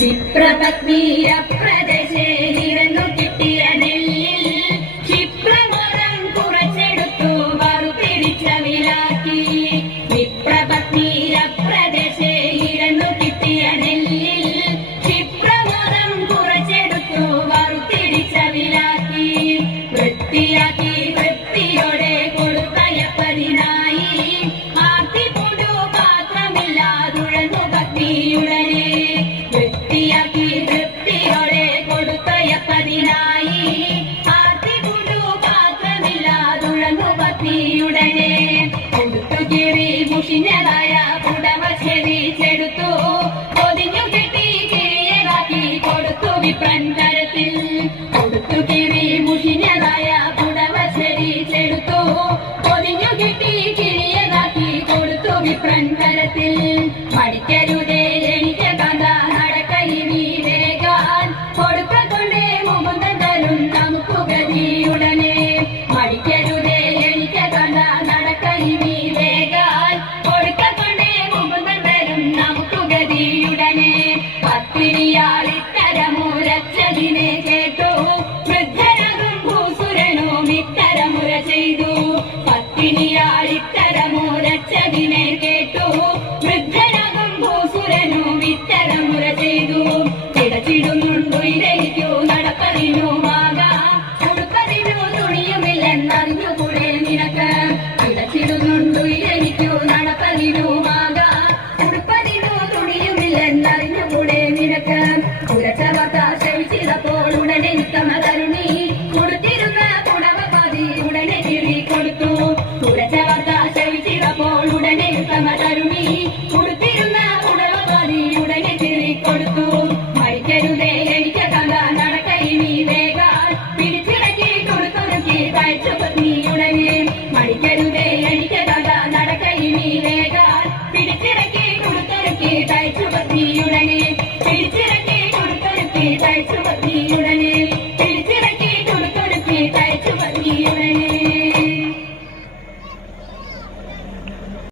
വിപ്രപത്നീയ പ്രദേശേ നിരന്നു കിട്ടിയ നെല്ലിൽ ക്ഷിപ്രമരം കുറച്ചെടുത്തു വറുതിരിച്ച വിലാക്കി. വിപ്രപത്നീയ പ്രദേശേ നിരന്നു കിട്ടിയ നെല്ലിൽ ക്ഷിപ്രമരം കുറച്ചെടുത്തു വറുതിരിച്ച വിലാക്കി. വൃത്തിയാക്കി വൃത്തിയോടെ കൊടുത്തയപ്പതിനായി ആർത്തിപ്പുടു പാത്രമില്ലാതുഴന്നു ഭക്തിയുടനെ. വൃത്തിയാക്കി വൃത്തിയോടെ കൊടുത്തയപ്പതിനായി ആർത്തിപ്പുടു പാത്രമില്ലാതുഴന്നു ഭക്തിയുടനെ. കൊടുത്തു കീറി മുഷിഞ്ഞതായ പുടവ ചെറിച്ചെടുത്തു പൊതിഞ്ഞു കെട്ടി കിഴിയതാക്കി കൊടുത്തു വിപ്രൻ കരത്തിൽ. കൊടുത്തു കീറി മുഷിഞ്ഞതായ പുടവ ചെറിച്ചെടുത്തു പൊതിഞ്ഞു കെട്ടി കിഴിയതാക്കി കൊടുത്തു വിപ്രൻ കരത്തിൽ. മടിക്കരുതേ